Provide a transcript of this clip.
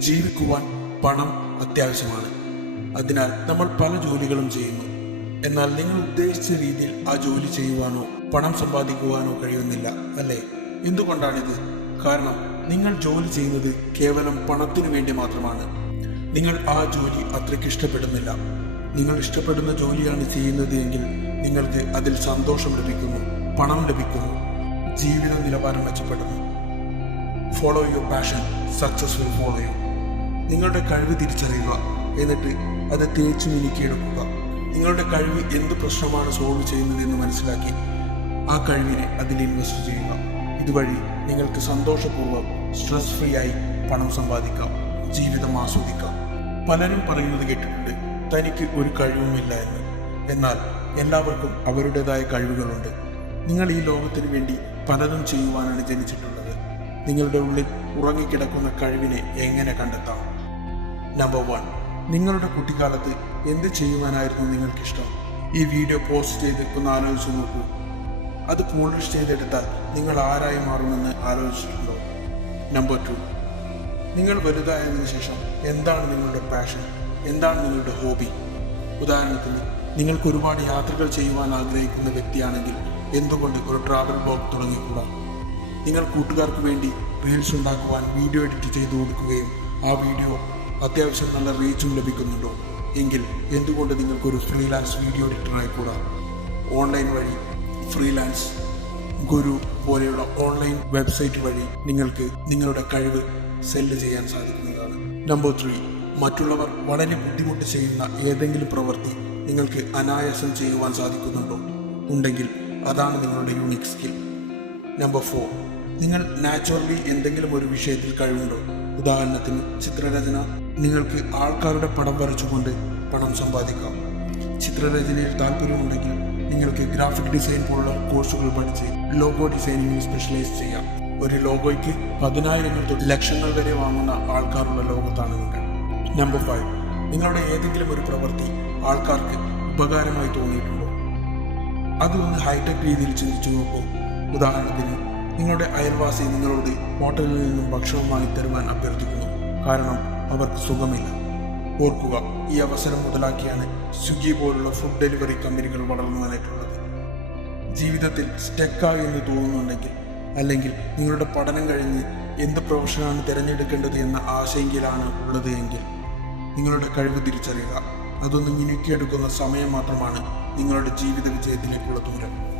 ജീവിക്കുവാൻ പണം അത്യാവശ്യമാണ്. അതിനാൽ നമ്മൾ പല ജോലികളും ചെയ്യുന്നു. എന്നാൽ നിങ്ങൾ ഉദ്ദേശിച്ച രീതിയിൽ ആ ജോലി ചെയ്യുവാനോ പണം സമ്പാദിക്കുവാനോ കഴിയുന്നില്ല അല്ലേ? എന്തുകൊണ്ടാണിത്? കാരണം നിങ്ങൾ ജോലി ചെയ്യുന്നത് കേവലം പണത്തിനു വേണ്ടി മാത്രമാണ്. നിങ്ങൾ ആ ജോലി അത്രയ്ക്ക് ഇഷ്ടപ്പെടുന്നില്ല. നിങ്ങൾ ഇഷ്ടപ്പെടുന്ന ജോലിയാണ് ചെയ്യുന്നത് എങ്കിൽ നിങ്ങൾക്ക് അതിൽ സന്തോഷം ലഭിക്കുന്നു പണം ലഭിക്കുന്നു ജീവിത നിലവാരം മെച്ചപ്പെടുന്നു. Follow your passion successful follow you നിങ്ങളുടെ കഴിവ് തിരിച്ചറിയുക. എന്നിട്ട് അത് തേച്ചു മിനുക്കിയെടുക്കുക നിങ്ങളുടെ കഴിവ് എന്ത് പ്രശ്നമാണ് സോൾവ് ചെയ്യുന്നത് എന്ന് മനസ്സിലാക്കി ആ കഴിവിനെ അതിൽ ഇൻവെസ്റ്റ് ചെയ്യുക. ഇതുവഴി നിങ്ങൾക്ക് സന്തോഷപൂർവം സ്ട്രെസ് ഫ്രീ ആയി പണം സമ്പാദിക്കാം. ജീവിതം ആസ്വദിക്കാം. പലരും പറയുന്നത് കേട്ടിട്ടുണ്ട് തനിക്ക് ഒരു കഴിവുമില്ല എന്ന്. എന്നാൽ എല്ലാവർക്കും അവരുടേതായ കഴിവുകളുണ്ട്. നിങ്ങൾ ഈ ലോകത്തിന് വേണ്ടി പലതും ചെയ്യുവാനാണ് ജനിച്ചിട്ടുള്ളത്. നിങ്ങളുടെ ഉള്ളിൽ ഉറങ്ങിക്കിടക്കുന്ന കഴിവിനെ എങ്ങനെ കണ്ടെത്താം? നമ്പർ വൺ നിങ്ങളുടെ കുട്ടിക്കാലത്ത് എന്ത് ചെയ്യുവാനായിരുന്നു നിങ്ങൾക്കിഷ്ടം? ഈ വീഡിയോ പോസ്റ്റ് ചെയ്ത് ഒന്ന് ആലോചിച്ച് നോക്കൂ. അത് പോളിഷ് ചെയ്തെടുത്താൽ നിങ്ങൾ ആരായി മാറുമെന്ന് ആലോചിച്ചിട്ടുണ്ടോ? നമ്പർ ടു നിങ്ങൾ വലുതായതിനു ശേഷം എന്താണ് നിങ്ങളുടെ പാഷൻ എന്താണ് നിങ്ങളുടെ ഹോബി ഉദാഹരണത്തിന് നിങ്ങൾക്ക് ഒരുപാട് യാത്രകൾ ചെയ്യുവാൻ ആഗ്രഹിക്കുന്ന വ്യക്തിയാണെങ്കിൽ എന്തുകൊണ്ട് ഒരു ട്രാവൽ ബ്ലോഗ് തുടങ്ങിക്കൂടാ? നിങ്ങൾ കൂട്ടുകാർക്ക് വേണ്ടി റീൽസ് ഉണ്ടാക്കുവാൻ വീഡിയോ എഡിറ്റ് ചെയ്തു കൊടുക്കുകയും ആ വീഡിയോ അത്യാവശ്യം നല്ല റീച്ചും ലഭിക്കുന്നുണ്ടോ? എങ്കിൽ എന്തുകൊണ്ട് നിങ്ങൾക്കൊരു ഫ്രീലാൻസ് വീഡിയോ എഡിറ്റർ ആയിക്കൂടാ? ഓൺലൈൻ വഴി ഫ്രീലാൻസ് ഗുരു പോലെയുള്ള ഓൺലൈൻ വെബ്സൈറ്റ് വഴി നിങ്ങൾക്ക് നിങ്ങളുടെ കഴിവ് സെല്ല് ചെയ്യാൻ സാധിക്കുന്നതാണ്. നമ്പർ ത്രീ മറ്റുള്ളവർ വളരെ ബുദ്ധിമുട്ട് ചെയ്യുന്ന ഏതെങ്കിലും പ്രവൃത്തി നിങ്ങൾക്ക് അനായാസം ചെയ്യുവാൻ സാധിക്കുന്നുണ്ടോ? ഉണ്ടെങ്കിൽ അതാണ് നിങ്ങളുടെ യുണീക് സ്കിൽ നമ്പർ ഫോർ നിങ്ങൾ നാച്ചുറലി എന്തെങ്കിലും ഒരു വിഷയത്തിൽ കഴിവുണ്ടോ? ഉദാഹരണത്തിന് ചിത്രരചന. നിങ്ങൾക്ക് ആൾക്കാരുടെ പടം വരച്ചുകൊണ്ട് പണം സമ്പാദിക്കാം. ചിത്രരചനയിൽ താല്പര്യമുണ്ടെങ്കിൽ നിങ്ങൾക്ക് ഗ്രാഫിക് ഡിസൈൻ പോലുള്ള കോഴ്സുകൾ പഠിച്ച് ലോഗോ ഡിസൈനിങ്ങിൽ സ്പെഷ്യലൈസ് ചെയ്യാം. ഒരു ലോഗോയ്ക്ക് പതിനായിരങ്ങൾ ലക്ഷങ്ങൾ വരെ വാങ്ങുന്ന ആൾക്കാരുള്ള ലോകത്താണ് നിങ്ങൾ. നമ്പർ ഫൈവ് നിങ്ങളുടെ ഏതെങ്കിലും ഒരു പ്രവൃത്തി ആൾക്കാർക്ക് ഉപകാരമായി തോന്നിയിട്ടുണ്ടോ? അത് ഒന്ന് ഹൈടെക് രീതിയിൽ ചിന്തിച്ചു നോക്കൂ. ഉദാഹരണത്തിന് നിങ്ങളുടെ അയൽവാസി നിങ്ങളോട് ഹോട്ടലിൽ നിന്നും ഭക്ഷണം വാങ്ങി തരുവാൻ അഭ്യർത്ഥിക്കുന്നു. കാരണം അവർക്ക് സുഖമില്ല. ഓർക്കുക ഈ അവസരം മുതലാക്കിയാണ് സ്വിഗ്ഗി പോലുള്ള ഫുഡ് ഡെലിവറി കമ്പനികൾ വളർന്നു വന്നിട്ടുള്ളത് ജീവിതത്തിൽ സ്റ്റെക്കായി എന്ന് തോന്നുന്നുണ്ടെങ്കിൽ അല്ലെങ്കിൽ നിങ്ങളുടെ പഠനം കഴിഞ്ഞ് എന്ത് പ്രൊഫഷനാണ് തിരഞ്ഞെടുക്കേണ്ടത് എന്ന ആശങ്കയിലാണ് ഉള്ളത് എങ്കിൽ നിങ്ങളുടെ കഴിവ് തിരിച്ചറിയുക. അതൊന്ന് മിനുക്കിയെടുക്കുന്ന സമയം മാത്രമാണ് നിങ്ങളുടെ ജീവിത വിജയത്തിലേക്കുള്ള ദൂരം.